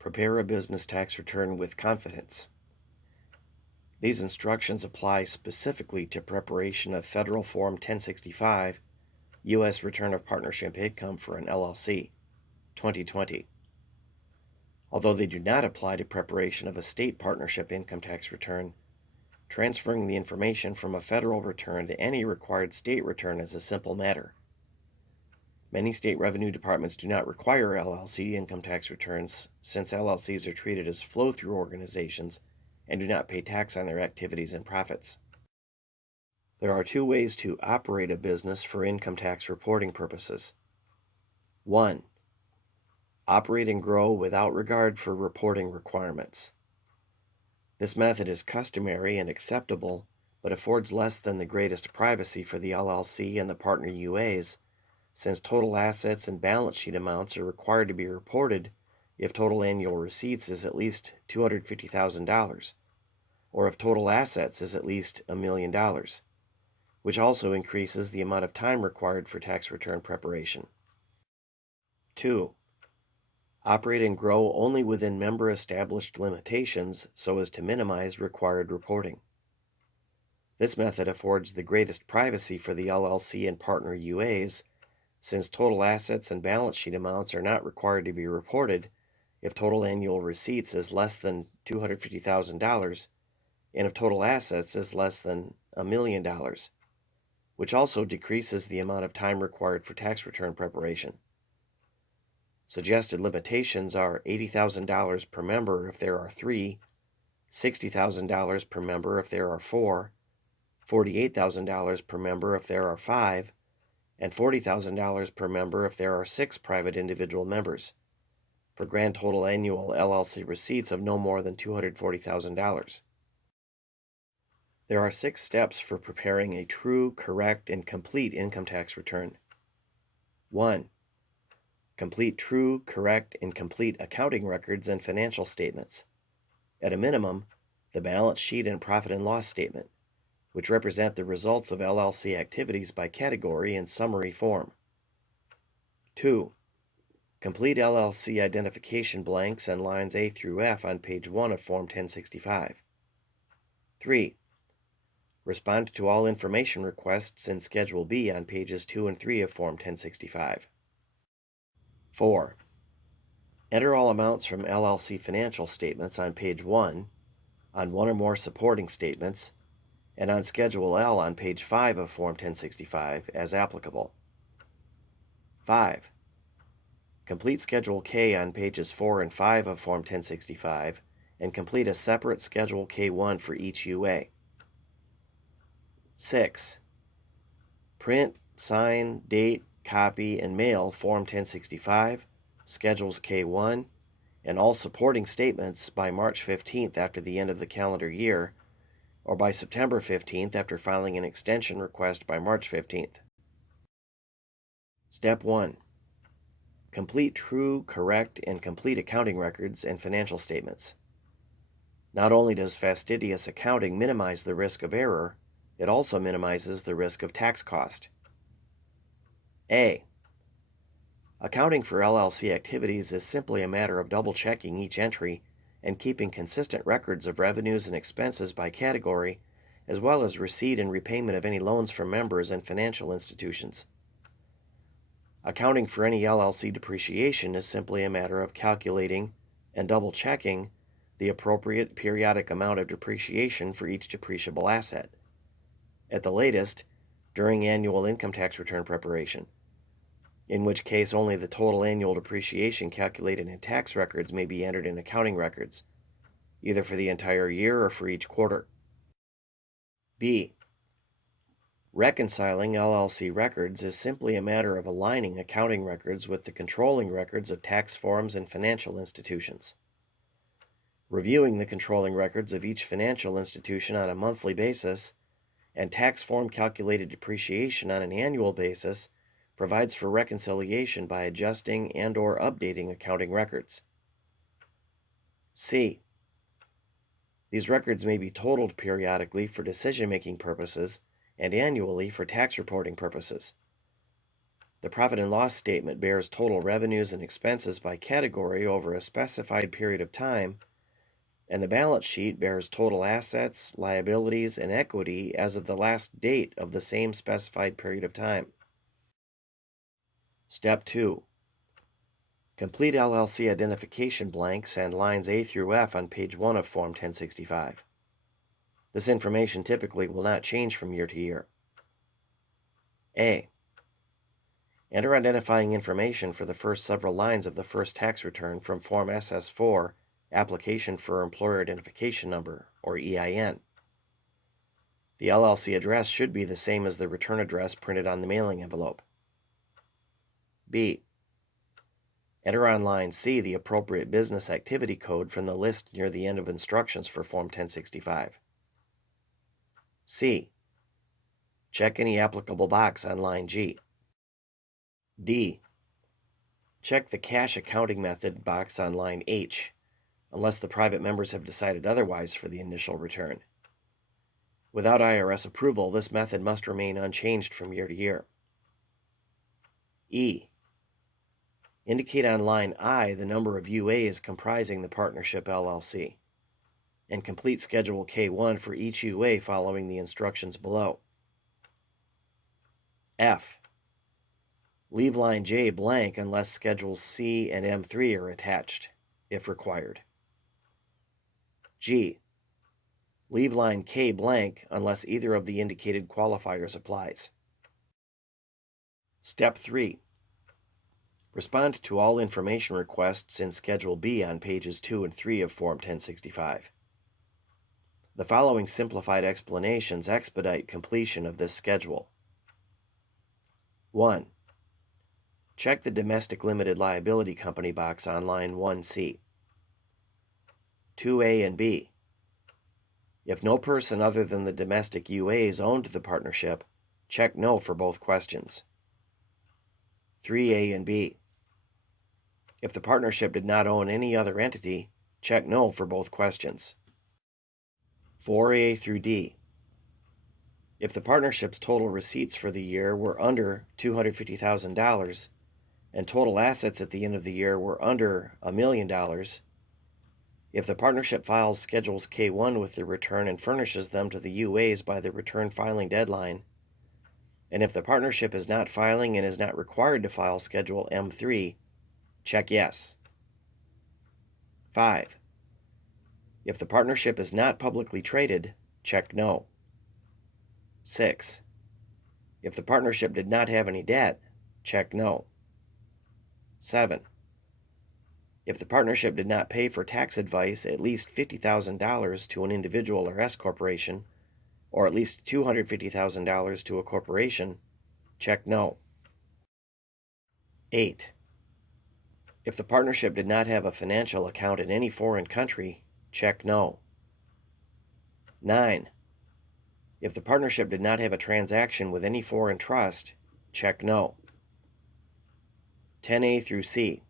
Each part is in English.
Prepare a business tax return with confidence. These instructions apply specifically to preparation of Federal Form 1065, U.S. Return of Partnership Income for an LLC, 2020. Although they do not apply to preparation of a state partnership income tax return, transferring the information from a federal return to any required state return is a simple matter. Many state revenue departments do not require LLC income tax returns, since LLCs are treated as flow-through organizations and do not pay tax on their activities and profits. There are two ways to operate a business for income tax reporting purposes. 1. Operate and grow without regard for reporting requirements. This method is customary and acceptable, but affords less than the greatest privacy for the LLC and the partner UAs, since total assets and balance sheet amounts are required to be reported if total annual receipts is at least $250,000, or if total assets is at least $1 million, which also increases the amount of time required for tax return preparation. 2. Operate and grow only within member-established limitations so as to minimize required reporting. This method affords the greatest privacy for the LLC and partner UAs, since total assets and balance sheet amounts are not required to be reported if total annual receipts is less than $250,000 and if total assets is less than $1 million, which also decreases the amount of time required for tax return preparation. Suggested limitations are $80,000 per member if there are 3, $60,000 per member if there are 4, $48,000 per member if there are 5, and $40,000 per member if there are 6 private individual members, for grand total annual LLC receipts of no more than $240,000. There are 6 steps for preparing a true, correct, and complete income tax return. 1. Complete true, correct, and complete accounting records and financial statements. At a minimum, the balance sheet and profit and loss statement, which represent the results of LLC activities by category in summary form. 2. Complete LLC identification blanks and lines A through F on page 1 of Form 1065. 3. Respond to all information requests in Schedule B on pages 2 and 3 of Form 1065. 4. Enter all amounts from LLC financial statements on page 1, on one or more supporting statements, and on Schedule L on page 5 of Form 1065 as applicable. 5. Complete Schedule K on pages 4 and 5 of Form 1065 and complete a separate Schedule K1 for each UA. 6. Print, sign, date, copy, and mail Form 1065, Schedules K1, and all supporting statements by March 15th after the end of the calendar year, or by September 15th after filing an extension request by March 15th. Step 1. Complete true, correct, and complete accounting records and financial statements. Not only does fastidious accounting minimize the risk of error, it also minimizes the risk of tax cost. A. Accounting for LLC activities is simply a matter of double-checking each entry and keeping consistent records of revenues and expenses by category, as well as receipt and repayment of any loans from members and financial institutions. Accounting for any LLC depreciation is simply a matter of calculating and double-checking the appropriate periodic amount of depreciation for each depreciable asset, at the latest during annual income tax return preparation, in which case only the total annual depreciation calculated in tax records may be entered in accounting records, either for the entire year or for each quarter. B. Reconciling LLC records is simply a matter of aligning accounting records with the controlling records of tax forms and financial institutions. Reviewing the controlling records of each financial institution on a monthly basis and tax form calculated depreciation on an annual basis provides for reconciliation by adjusting and/or updating accounting records. C. These records may be totaled periodically for decision-making purposes and annually for tax reporting purposes. The profit and loss statement bears total revenues and expenses by category over a specified period of time, and the balance sheet bears total assets, liabilities, and equity as of the last date of the same specified period of time. Step 2. Complete LLC identification blanks and lines A through F on page 1 of Form 1065. This information typically will not change from year to year. A. Enter identifying information for the first several lines of the first tax return from Form SS4, Application for Employer Identification Number, or EIN. The LLC address should be the same as the return address printed on the mailing envelope. B. Enter on line C the appropriate business activity code from the list near the end of instructions for Form 1065. C. Check any applicable box on line G. D. Check the cash accounting method box on line H, unless the private members have decided otherwise for the initial return. Without IRS approval, this method must remain unchanged from year to year. E. Indicate on line I the number of UAs comprising the partnership LLC, and complete Schedule K1 for each UA following the instructions below. F. Leave line J blank unless Schedules C and M3 are attached, if required. G. Leave line K blank unless either of the indicated qualifiers applies. Step 3. Respond to all information requests in Schedule B on pages 2 and 3 of Form 1065. The following simplified explanations expedite completion of this schedule. 1. Check the Domestic Limited Liability Company box on line 1C. 2A and B. If no person other than the domestic UAs owned the partnership, check no for both questions. 3A and B. If the partnership did not own any other entity, check no for both questions. 4A through D. If the partnership's total receipts for the year were under $250,000 and total assets at the end of the year were under $1 million, if the partnership files Schedules K1 with the return and furnishes them to the UAs by the return filing deadline, and if the partnership is not filing and is not required to file Schedule M3, check yes. 5. If the partnership is not publicly traded, check no. 6. If the partnership did not have any debt, check no. 7. If the partnership did not pay for tax advice at least $50,000 to an individual or S corporation, or at least $250,000 to a corporation, check no. 8. If the partnership did not have a financial account in any foreign country, check no. 9. If the partnership did not have a transaction with any foreign trust, check no. 10A through C.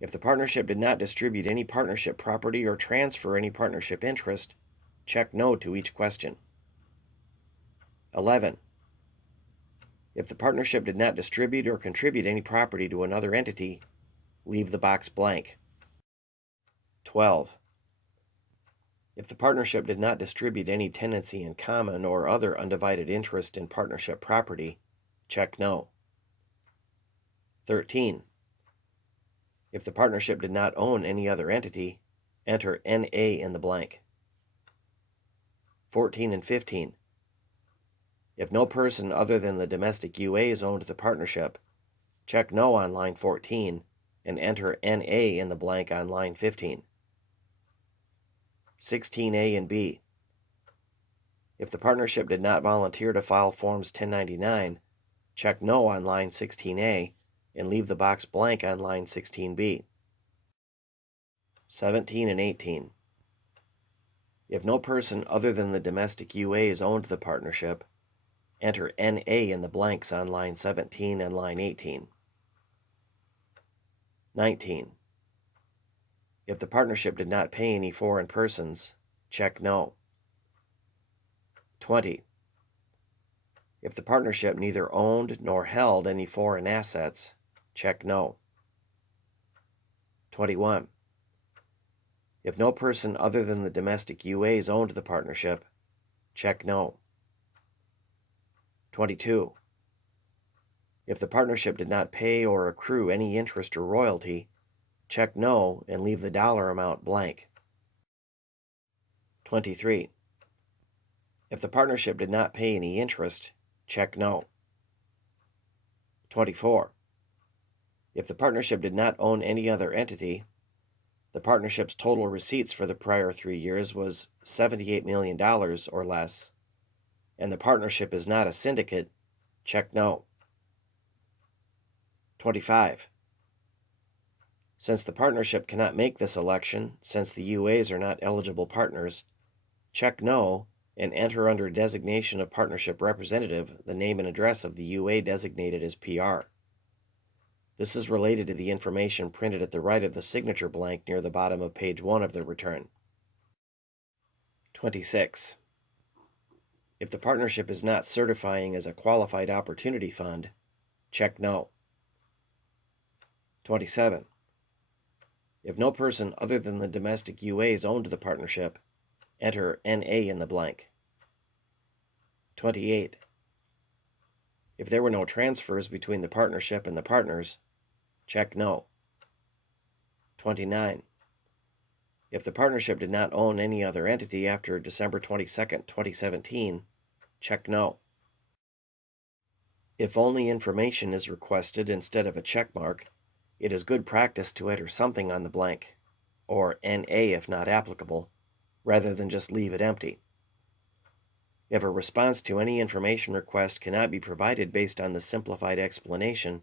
If the partnership did not distribute any partnership property or transfer any partnership interest, check no to each question. 11. If the partnership did not distribute or contribute any property to another entity, leave the box blank. 12. If the partnership did not distribute any tenancy in common or other undivided interest in partnership property, check no. 13. If the partnership did not own any other entity, enter NA in the blank. 14 and 15. If no person other than the domestic UAs owned the partnership, check no on line 14 and enter NA in the blank on line 15. 16A and B. If the partnership did not volunteer to file Forms 1099, check no on line 16A and leave the box blank on line 16B. 17 and 18. If no person other than the domestic UAs owned the partnership, enter NA in the blanks on line 17 and line 18. 19. If the partnership did not pay any foreign persons, check no. 20. If the partnership neither owned nor held any foreign assets, check no. 21. If no person other than the domestic UAs owned the partnership, check no. 22. If the partnership did not pay or accrue any interest or royalty, check no and leave the dollar amount blank. 23. If the partnership did not pay any interest, check no. 24. If the partnership did not own any other entity, the partnership's total receipts for the prior 3 years was $78 million or less, and the partnership is not a syndicate, check no. 25. Since the partnership cannot make this election, since the UAs are not eligible partners, check no and enter under designation of partnership representative the name and address of the UA designated as PR. This is related to the information printed at the right of the signature blank near the bottom of page 1 of the return. 26. If the partnership is not certifying as a qualified opportunity fund, check no. 27. If no person other than the domestic UAs owned the partnership, enter NA in the blank. 28. If there were no transfers between the partnership and the partners, check no. 29. If the partnership did not own any other entity after December 22, 2017, check no. If only information is requested instead of a check mark, it is good practice to enter something on the blank, or NA if not applicable, rather than just leave it empty. If a response to any information request cannot be provided based on the simplified explanation,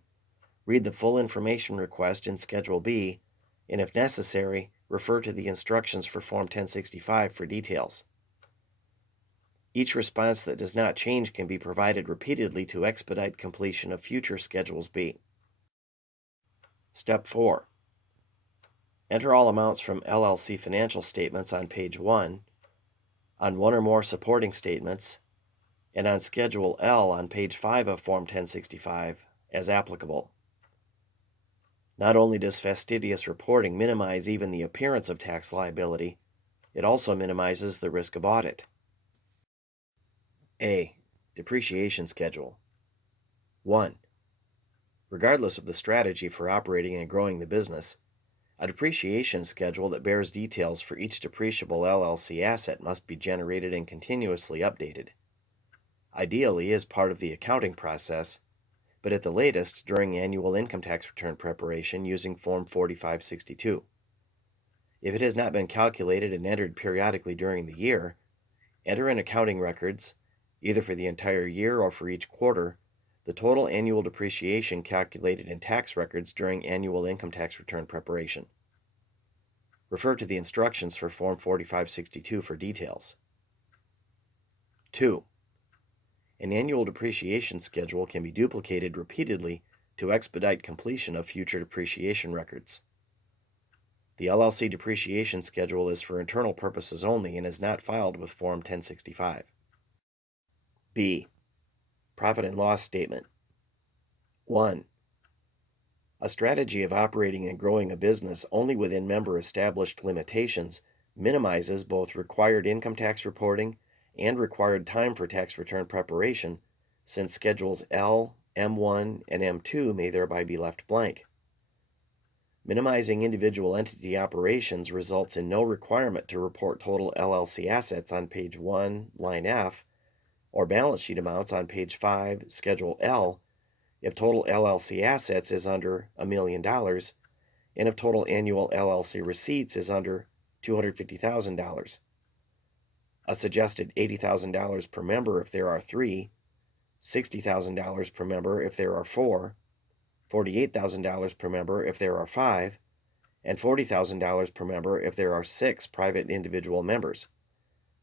read the full information request in Schedule B, and if necessary, refer to the instructions for Form 1065 for details. Each response that does not change can be provided repeatedly to expedite completion of future Schedules B. Step 4. Enter all amounts from LLC financial statements on page 1, on one or more supporting statements, and on Schedule L on page 5 of Form 1065 as applicable. Not only does fastidious reporting minimize even the appearance of tax liability, it also minimizes the risk of audit. A. Depreciation Schedule. 1. Regardless of the strategy for operating and growing the business, a depreciation schedule that bears details for each depreciable LLC asset must be generated and continuously updated. Ideally as part of the accounting process, but at the latest during annual income tax return preparation using Form 4562. If it has not been calculated and entered periodically during the year, enter in accounting records, either for the entire year or for each quarter, the total annual depreciation calculated in tax records during annual income tax return preparation. Refer to the instructions for Form 4562 for details. 2. An annual depreciation schedule can be duplicated repeatedly to expedite completion of future depreciation records. The LLC depreciation schedule is for internal purposes only and is not filed with Form 1065. B. Profit and loss statement. 1. A strategy of operating and growing a business only within member-established limitations minimizes both required income tax reporting and required time for tax return preparation, since Schedules L, M1, and M2 may thereby be left blank. Minimizing individual entity operations results in no requirement to report total LLC assets on page 1, line F, or balance sheet amounts on page 5, Schedule L, if total LLC assets is under $1 million, and if total annual LLC receipts is under $250,000. A suggested $80,000 per member if there are 3, $60,000 per member if there are 4, $48,000 per member if there are 5, and $40,000 per member if there are 6 private individual members,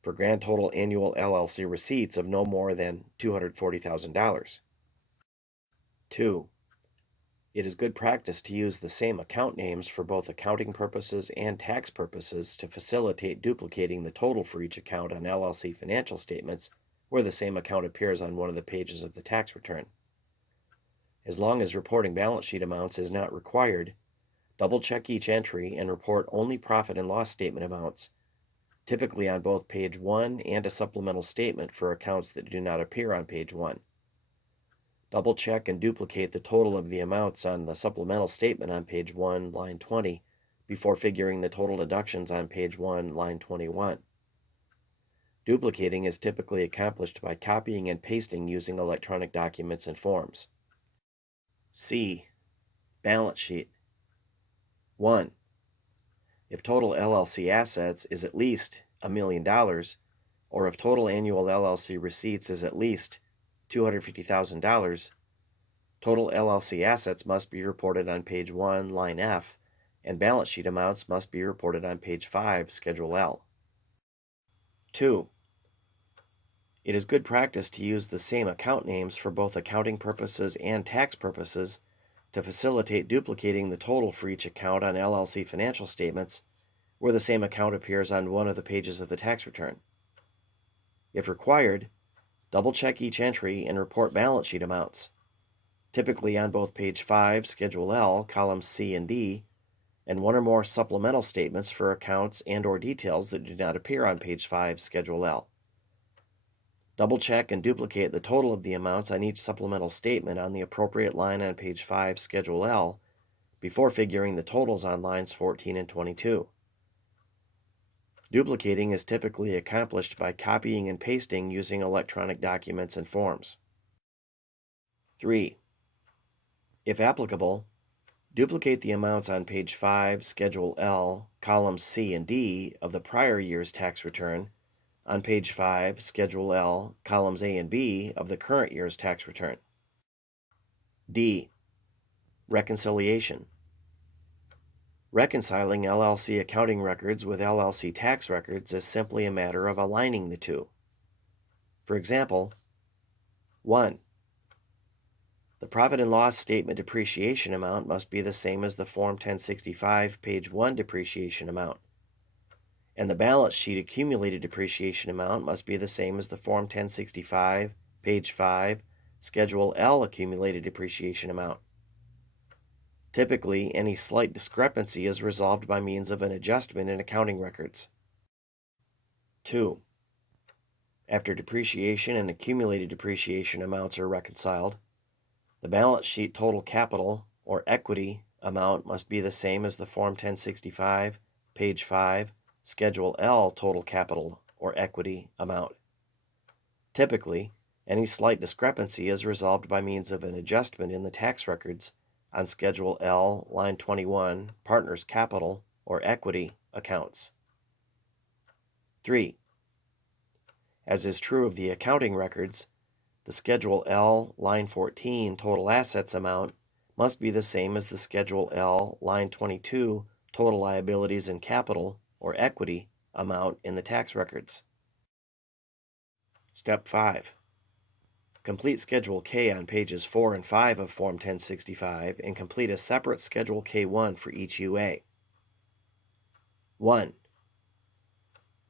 for grand total annual LLC receipts of no more than $240,000. 2. It is good practice to use the same account names for both accounting purposes and tax purposes to facilitate duplicating the total for each account on LLC financial statements where the same account appears on one of the pages of the tax return. As long as reporting balance sheet amounts is not required, double-check each entry and report only profit and loss statement amounts, typically on both page 1 and a supplemental statement for accounts that do not appear on page 1. Double-check and duplicate the total of the amounts on the supplemental statement on page 1, line 20, before figuring the total deductions on page 1, line 21. Duplicating is typically accomplished by copying and pasting using electronic documents and forms. C. Balance sheet. 1. If total LLC assets is at least $1 million, or if total annual LLC receipts is at least $250,000, total LLC assets must be reported on page 1, line F, and balance sheet amounts must be reported on page 5, Schedule L. 2. It is good practice to use the same account names for both accounting purposes and tax purposes to facilitate duplicating the total for each account on LLC financial statements where the same account appears on one of the pages of the tax return. If required, double-check each entry and report balance sheet amounts, typically on both page 5, Schedule L, columns C and D, and one or more supplemental statements for accounts and/or details that do not appear on page 5, Schedule L. Double-check and duplicate the total of the amounts on each supplemental statement on the appropriate line on page 5, Schedule L, before figuring the totals on lines 14 and 22. Duplicating is typically accomplished by copying and pasting using electronic documents and forms. 3. If applicable, duplicate the amounts on page 5, Schedule L, columns C and D of the prior year's tax return on page 5, Schedule L, columns A and B of the current year's tax return. D. Reconciliation. Reconciling LLC accounting records with LLC tax records is simply a matter of aligning the two. For example, 1. The profit and loss statement depreciation amount must be the same as the Form 1065 page 1 depreciation amount, and the balance sheet accumulated depreciation amount must be the same as the Form 1065 page 5 Schedule L accumulated depreciation amount. Typically, any slight discrepancy is resolved by means of an adjustment in accounting records. 2. After depreciation and accumulated depreciation amounts are reconciled, the balance sheet total capital, or equity, amount must be the same as the Form 1065, page 5, Schedule L total capital, or equity, amount. Typically, any slight discrepancy is resolved by means of an adjustment in the tax records on Schedule L, line 21, Partners' Capital, or Equity, accounts. 3. As is true of the accounting records, the Schedule L, line 14, Total Assets amount must be the same as the Schedule L, line 22, Total Liabilities and Capital, or Equity, amount in the tax records. Step 5. Complete Schedule K on pages 4 and 5 of Form 1065 and complete a separate Schedule K1 for each UA. 1.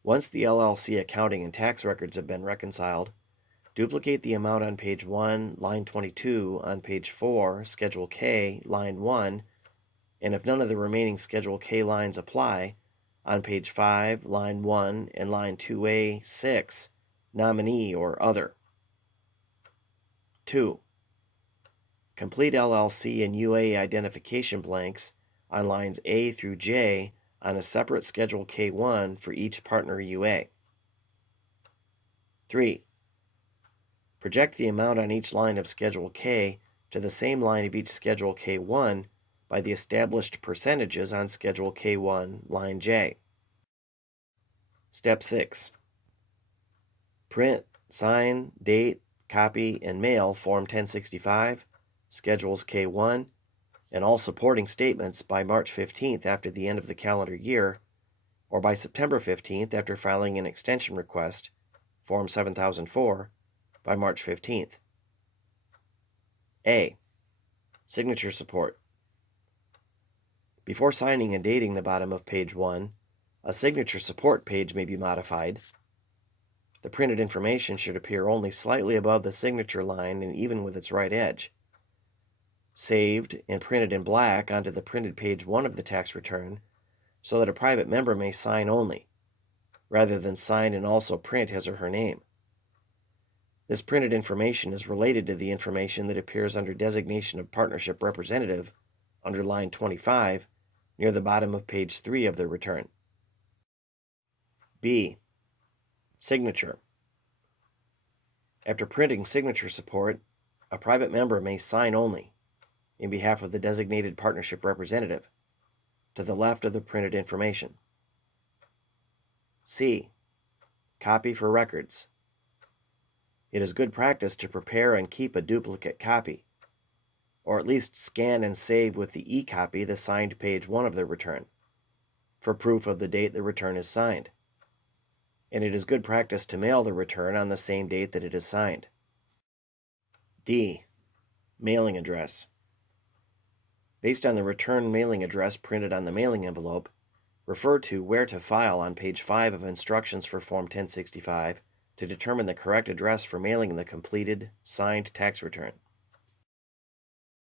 Once the LLC accounting and tax records have been reconciled, duplicate the amount on page 1, line 22, on page 4, Schedule K, line 1, and if none of the remaining Schedule K lines apply, on page 5, line 1, and line 2A, 6, nominee or other. 2. Complete LLC and UA identification blanks on lines A through J on a separate Schedule K1 for each partner UA. 3. Project the amount on each line of Schedule K to the same line of each Schedule K1 by the established percentages on Schedule K1, line J. Step 6. Print, sign, date, copy, and mail Form 1065, Schedules K1, and all supporting statements by March 15th after the end of the calendar year, or by September 15th after filing an extension request, Form 7004, by March 15th. A. Signature support. Before signing and dating the bottom of page 1, a signature support page may be modified. The printed information should appear only slightly above the signature line and even with its right edge. Saved and printed in black onto the printed page 1 of the tax return so that a private member may sign only, rather than sign and also print his or her name. This printed information is related to the information that appears under designation of partnership representative under line 25 near the bottom of page 3 of the return. B. Signature. After printing signature support, a private member may sign only, in behalf of the designated partnership representative, to the left of the printed information. C. Copy for records. It is good practice to prepare and keep a duplicate copy, or at least scan and save with the e-copy the signed page 1 of the return, for proof of the date the return is signed. And it is good practice to mail the return on the same date that it is signed. D. Mailing address. Based on the return mailing address printed on the mailing envelope, refer to Where to File on page 5 of Instructions for Form 1065 to determine the correct address for mailing the completed, signed tax return.